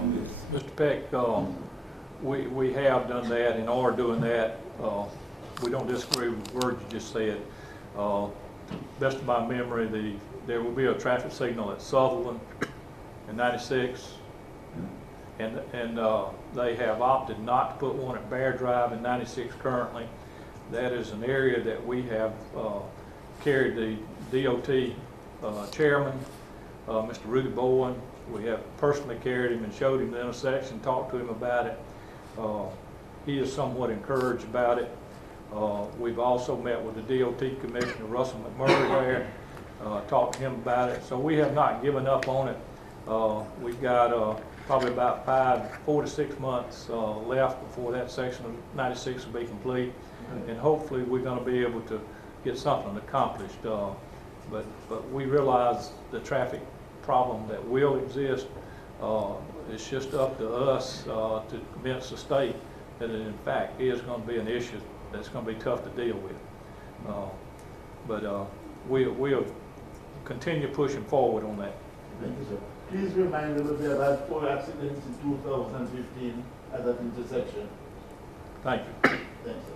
on this. Mr. Peck, we have done that and are doing that. We don't disagree with the words you just said. Best of my memory, there will be a traffic signal at Sutherland in 96, and they have opted not to put one at Bear Drive in 96 currently. That is an area that we have carried the DOT chairman, Mr. Rudy Bowen. We have personally carried him and showed him the intersection, talked to him about it. He is somewhat encouraged about it. We've also met with the DOT Commissioner, Russell McMurray there, talked to him about it. So we have not given up on it. We've got probably about 4 to 6 months left before that section of 96 will be complete. And hopefully we're going to be able to get something accomplished. But we realize the traffic problem that will exist. It's just up to us to convince the state that it in fact is going to be an issue that's going to be tough to deal with. But we'll continue pushing forward on that. Thank you, sir. Please remind us there were 4 accidents in 2015 at that intersection. Thank you. Thanks, sir.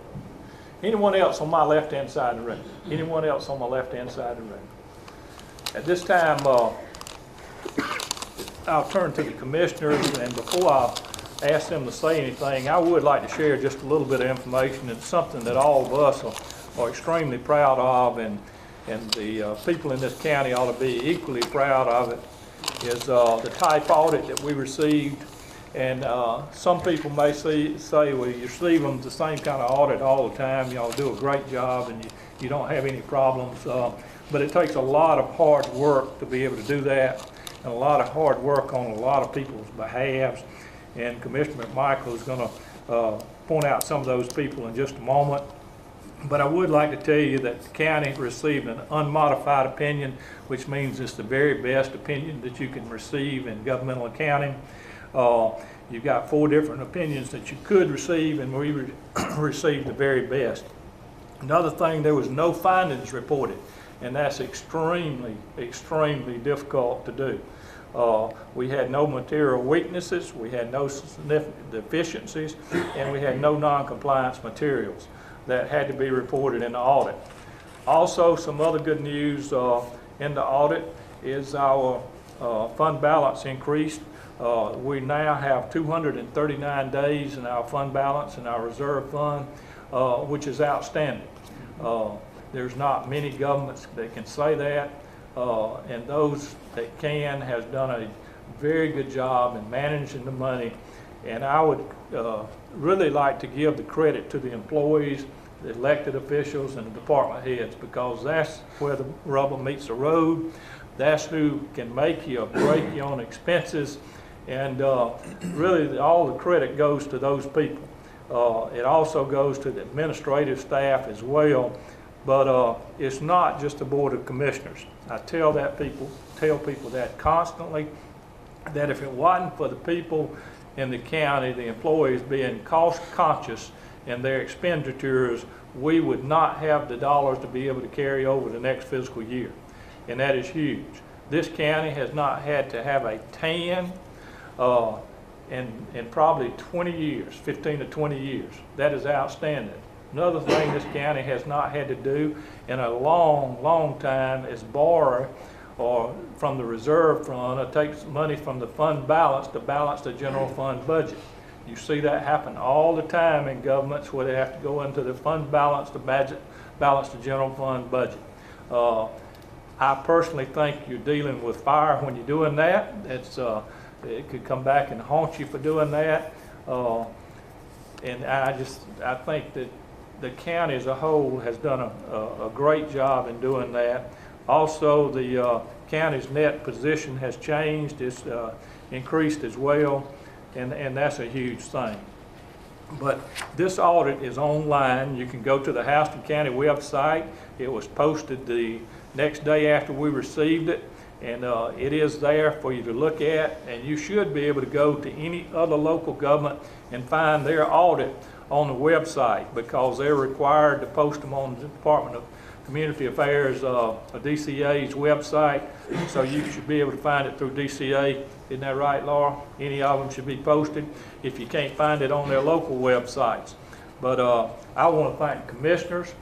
Anyone else on my left-hand side of the room? Anyone else on my left-hand side of the room? At this time, I'll turn to the commissioners, and before I ask them to say anything, I would like to share just a little bit of information. It's something that all of us are extremely proud of, and the people in this county ought to be equally proud of it, is the type audit that we received. And some people may say, well, you receive them the same kind of audit all the time. Y'all do a great job and you don't have any problems. But it takes a lot of hard work to be able to do that, and a lot of hard work on a lot of people's behalves. And Commissioner McMichael is going to point out some of those people in just a moment. But I would like to tell you that the county received an unmodified opinion, which means it's the very best opinion that you can receive in governmental accounting. You've got 4 different opinions that you could receive, and we received the very best. Another thing, there was no findings reported, and that's extremely, extremely difficult to do. We had no material weaknesses, we had no significant deficiencies, and we had no non-compliance materials that had to be reported in the audit. Also, some other good news in the audit is our fund balance increased. We now have 239 days in our fund balance in our reserve fund, which is outstanding. There's not many governments that can say that, and those that can has done a very good job in managing the money. And I would really like to give the credit to the employees, the elected officials, and the department heads, because that's where the rubber meets the road. That's who can make you or break you on expenses. And really all the credit goes to those people. It also goes to the administrative staff as well. But it's not just the Board of Commissioners. I tell people that constantly, that if it wasn't for the people in the county, the employees being cost conscious in their expenditures, we would not have the dollars to be able to carry over the next fiscal year. And that is huge. This county has not had to have a tan in probably 20 years, 15 to 20 years. That is outstanding. Another thing this county has not had to do in a long, long time is borrow or from the reserve fund or take money from the fund balance to balance the general fund budget. You see that happen all the time in governments where they have to go into the fund balance to balance the general fund budget. I personally think you're dealing with fire when you're doing that. It could come back and haunt you for doing that. And I think that the county as a whole has done a great job in doing that. Also, the county's net position has changed. It's increased as well, and that's a huge thing. But this audit is online. You can go to the Houston County website. It was posted the next day after we received it, and it is there for you to look at. And you should be able to go to any other local government and find their audit on the website, because they're required to post them on the Department of Community Affairs, DCA's website. So you should be able to find it through DCA. Isn't that right, Laura? Any of them should be posted if you can't find it on their local websites. But I want to thank commissioners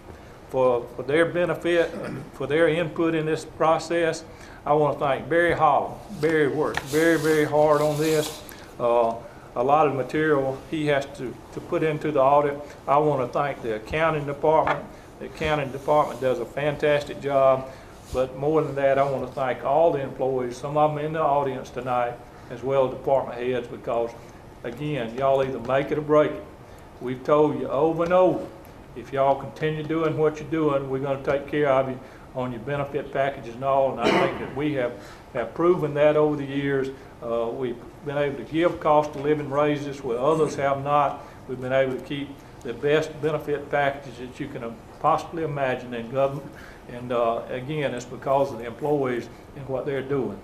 for their benefit, for their input in this process. I want to thank Barry Holland. Barry worked very, very hard on this. A lot of material he has to put into the audit. I want to thank the accounting department. The accounting department does a fantastic job. But more than that, I want to thank all the employees, some of them in the audience tonight, as well as department heads, because, again, y'all either make it or break it. We've told you over and over, if y'all continue doing what you're doing, we're going to take care of you on your benefit packages and all. And I think that we have proven that over the years. We've been able to give cost of living raises where others have not. We've been able to keep the best benefit packages that you can possibly imagine in government. And again, it's because of the employees and what they're doing.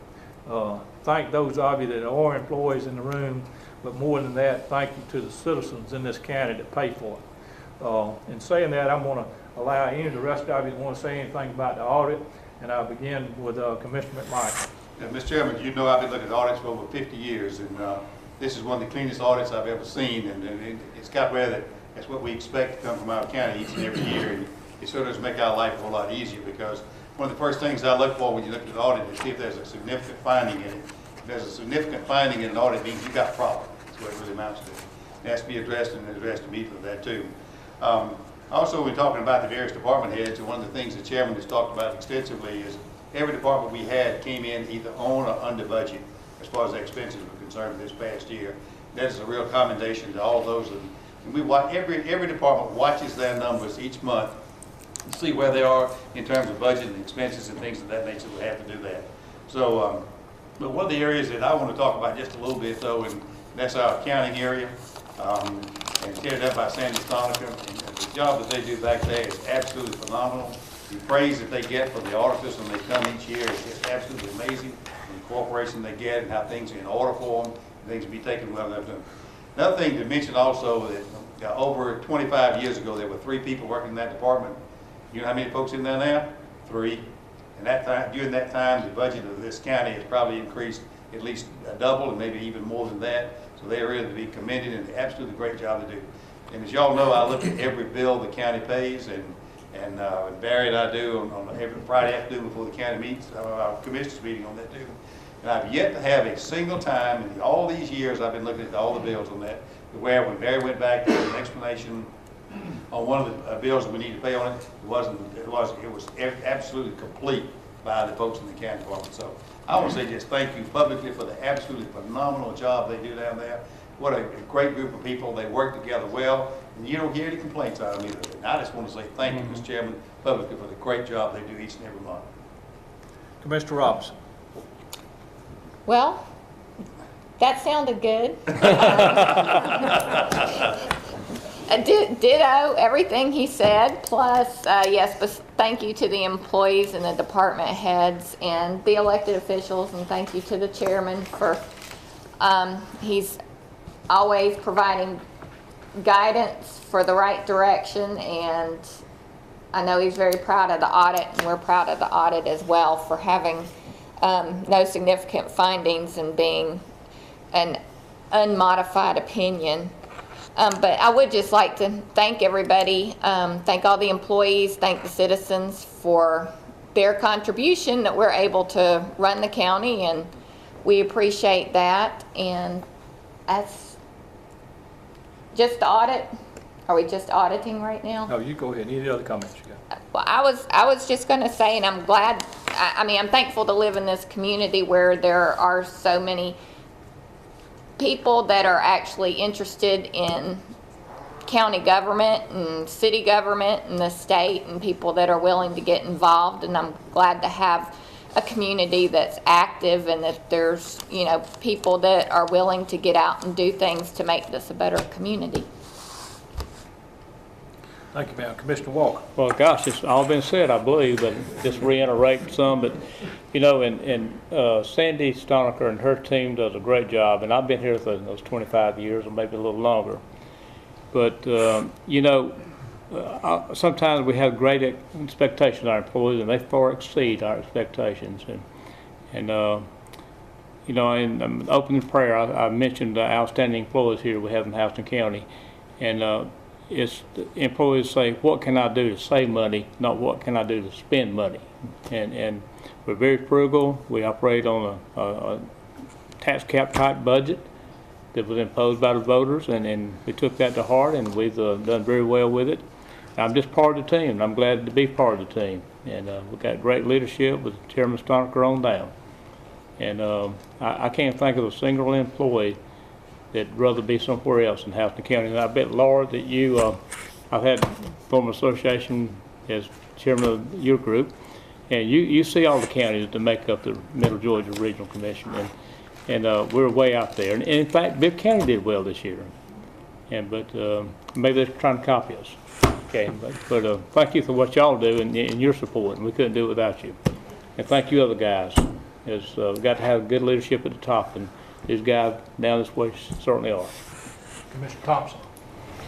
Thank those of you that are employees in the room, but more than that, thank you to the citizens in this county that pay for it. In saying that, I'm going to allow any of the rest of you to want to say anything about the audit, and I'll begin with Commissioner McMichael. Mr. Chairman, you know I've been looking at audits for over 50 years, and this is one of the cleanest audits I've ever seen, and it's got where that's what we expect to come from our county each and every year, and it sure does make our life a whole lot easier, because one of the first things I look for when you look at an audit is see if there's a significant finding in it. If there's a significant finding in an audit, it means you got a problem. That's what it really amounts to. It has to be addressed, and addressed immediately, that too. Also, we're talking about the various department heads, and one of the things the chairman has talked about extensively is every department we had came in either on or under budget as far as the expenses were concerned this past year. That is a real commendation to all those. And we watch, every department watches their numbers each month and see where they are in terms of budget and expenses and things of that nature. We have to do that. So, but one of the areas that I want to talk about just a little bit, though, and that's our accounting area, and headed up by Sandy Stonecker. And the job that they do back there is absolutely phenomenal. The praise that they get from the auditors when they come each year is just absolutely amazing. And the cooperation they get and how things are in order for them, and things be taken well of them. Another thing to mention also that over 25 years ago, there were 3 people working in that department. You know how many folks in there now? 3. And that time, during that time, the budget of this county has probably increased at least double and maybe even more than that. So they are really to be commended, and absolutely great job to do. And as y'all know, I look at every bill the county pays, and Barry and I do on every Friday afternoon before the county meets, our commissioners meeting on that too. And I've yet to have a single time in all these years I've been looking at all the bills on that, where when Barry went back to an explanation on one of the bills that we need to pay on it, it was absolutely complete by the folks in the county department. So I want to say just thank you publicly for the absolutely phenomenal job they do down there. What a great group of people. They work together well, and you don't hear any complaints out of them either. And I just want to say thank you, Mr. Chairman, publicly for the great job they do each and every month. Commissioner Robinson. Well, that sounded good. Ditto everything he said, plus, yes, but thank you to the employees and the department heads and the elected officials, and thank you to the chairman for, he's always providing guidance for the right direction, and I know he's very proud of the audit, and we're proud of the audit as well for having no significant findings and being an unmodified opinion. But I would just like to thank everybody, thank all the employees, thank the citizens for their contribution that we're able to run the county, and we appreciate that. And that's just the audit. Are we just auditing right now? No, you go ahead. Any other comments you got? Well, I was just going to say, and I'm glad, I mean, I'm thankful to live in this community where there are so many people that are actually interested in county government and city government and the state, and people that are willing to get involved. And I'm glad to have a community that's active, and that there's, you know, people that are willing to get out and do things to make this a better community. Thank you, ma'am. Commissioner Walker. Well, gosh, it's all been said, I believe, but just reiterate some. But, you know, Sandy Stonecker and her team does a great job, and I've been here for those 25 years, or maybe a little longer. But, you know, sometimes we have great expectations of our employees, and they far exceed our expectations. And you know, in opening prayer, I mentioned the outstanding employees here we have in Houston County, and it's the employees say, what can I do to save money, not what can I do to spend money. And we're very frugal. We operate on a tax cap type budget that was imposed by the voters, and we took that to heart, and we've done very well with it. I'm just part of the team, and I'm glad to be part of the team. And we've got great leadership with Chairman Stonecker on down. And I can't think of a single employee that'd rather be somewhere else in Houston County. And I bet, Lord, that you, I've had former association as chairman of your group, and you see all the counties that make up the Middle Georgia Regional Commission, and we're way out there. And in fact, Bibb County did well this year. But maybe they're trying to copy us. Okay, but thank you for what y'all do and your support, and we couldn't do it without you. And thank you other guys. We've got to have good leadership at the top, and these guys down this way certainly are. Commissioner Thompson.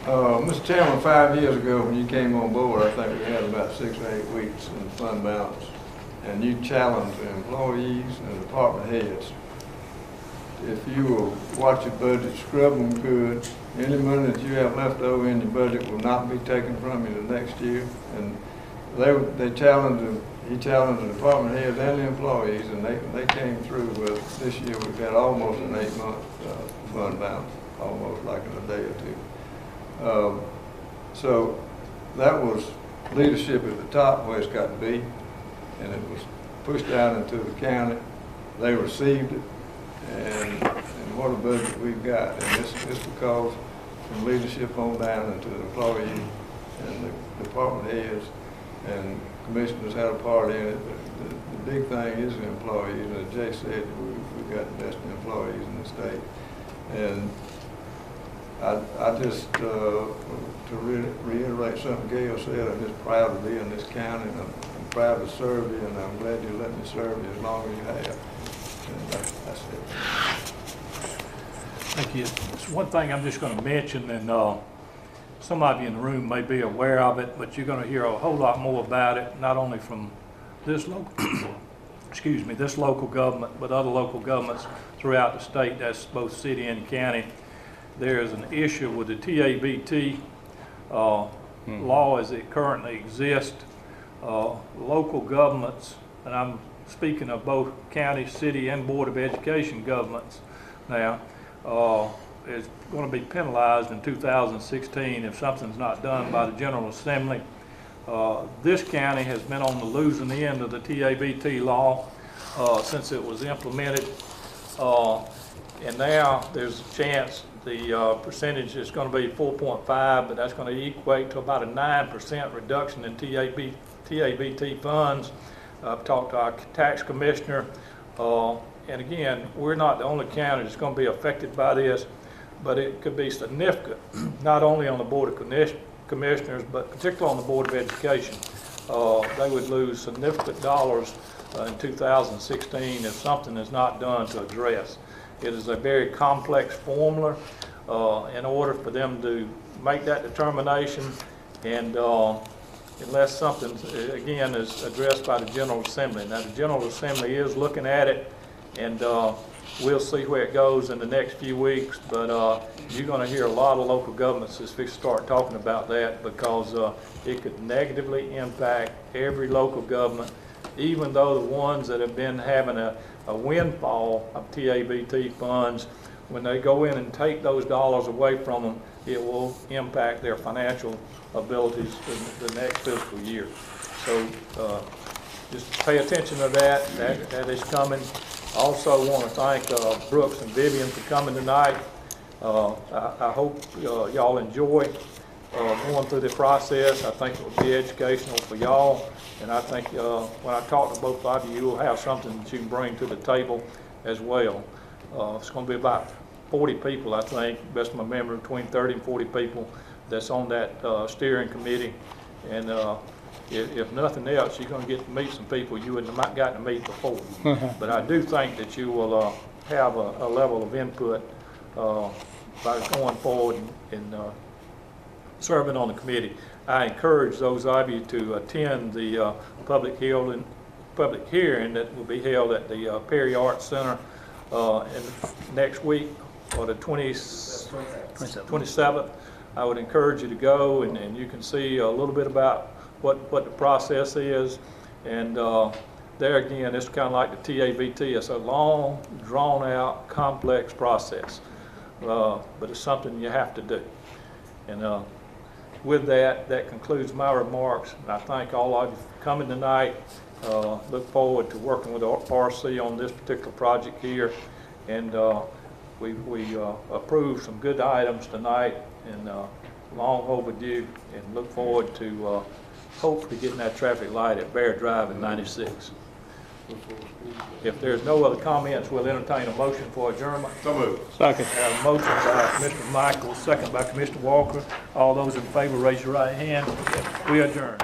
Mr. Chairman, 5 years ago when you came on board, I think we had about 6 or 8 weeks in fund balance. And you challenged the employees and department heads. If you will watch your budget, scrub them good, any money that you have left over in your budget will not be taken from you the next year. And he challenged the department heads and the employees, and they came through with, this year we've got almost an 8-month fund balance, almost like in a day or two. So that was leadership at the top where it's got to be, and it was pushed out into the county. They received it, and what a budget we've got. And it's because from leadership on down into the employees and the department heads and commissioners had a part in it. But the big thing is the employees, and as Jay said, we've got the best employees in the state. And I just, to reiterate something Gail said, I'm just proud to be in this county, and I'm proud to serve you, and I'm glad you let me serve you as long as you have. And that's it. Thank you. It's one thing I'm just going to mention, and some of you in the room may be aware of it, but you're going to hear a whole lot more about it, not only from this local, this local government, but other local governments throughout the state. That's both city and county. There is an issue with the TABT law as it currently exists. Local governments, and I'm speaking of both county, city, and Board of Education governments now, is going to be penalized in 2016 if something's not done by the General Assembly. This county has been on the losing end of the TABT law since it was implemented, and now there's a chance the percentage is going to be 4.5, but that's going to equate to about a 9% reduction in TABT funds. I've talked to our tax commissioner, and again, we're not the only county that's going to be affected by this, but it could be significant, not only on the Board of Commissioners, but particularly on the Board of Education. They would lose significant dollars in 2016 if something is not done to address. It is a very complex formula in order for them to make that determination, and unless something, again, is addressed by the General Assembly. Now, the General Assembly is looking at it, and we'll see where it goes in the next few weeks, but you're going to hear a lot of local governments as we start talking about that, because it could negatively impact every local government, even though the ones that have been having a windfall of TABT funds, when they go in and take those dollars away from them, it will impact their financial abilities in the next fiscal year. So just pay attention to that. That is coming. Also want to thank Brooks and Vivian for coming tonight. I hope y'all enjoy going through the process. I think it will be educational for y'all, and I think when I talk to both of you, you'll have something that you can bring to the table as well. It's going to be about 40 people, I think, best of my memory, between 30 and 40 people that's on that steering committee. And if nothing else, you're going to get to meet some people you wouldn't have gotten to meet before. But I do think that you will have a level of input by going forward and serving on the committee. I encourage those of you to attend the public hearing that will be held at the Perry Arts Center next week, or the 27th. I would encourage you to go, and you can see a little bit about what the process is. And there again, it's kind of like the TABT. It's a long, drawn-out, complex process, but it's something you have to do. And with that, that concludes my remarks. And I thank all of you for coming tonight. Look forward to working with RC on this particular project here. And we approved some good items tonight, and long overdue, and look forward to hopefully getting that traffic light at Bear Drive in 96. If there's no other comments, we'll entertain a motion for adjournment. So moved. Second. I have a motion by Commissioner Michaels, second by Commissioner Walker. All those in favor, raise your right hand. We adjourn.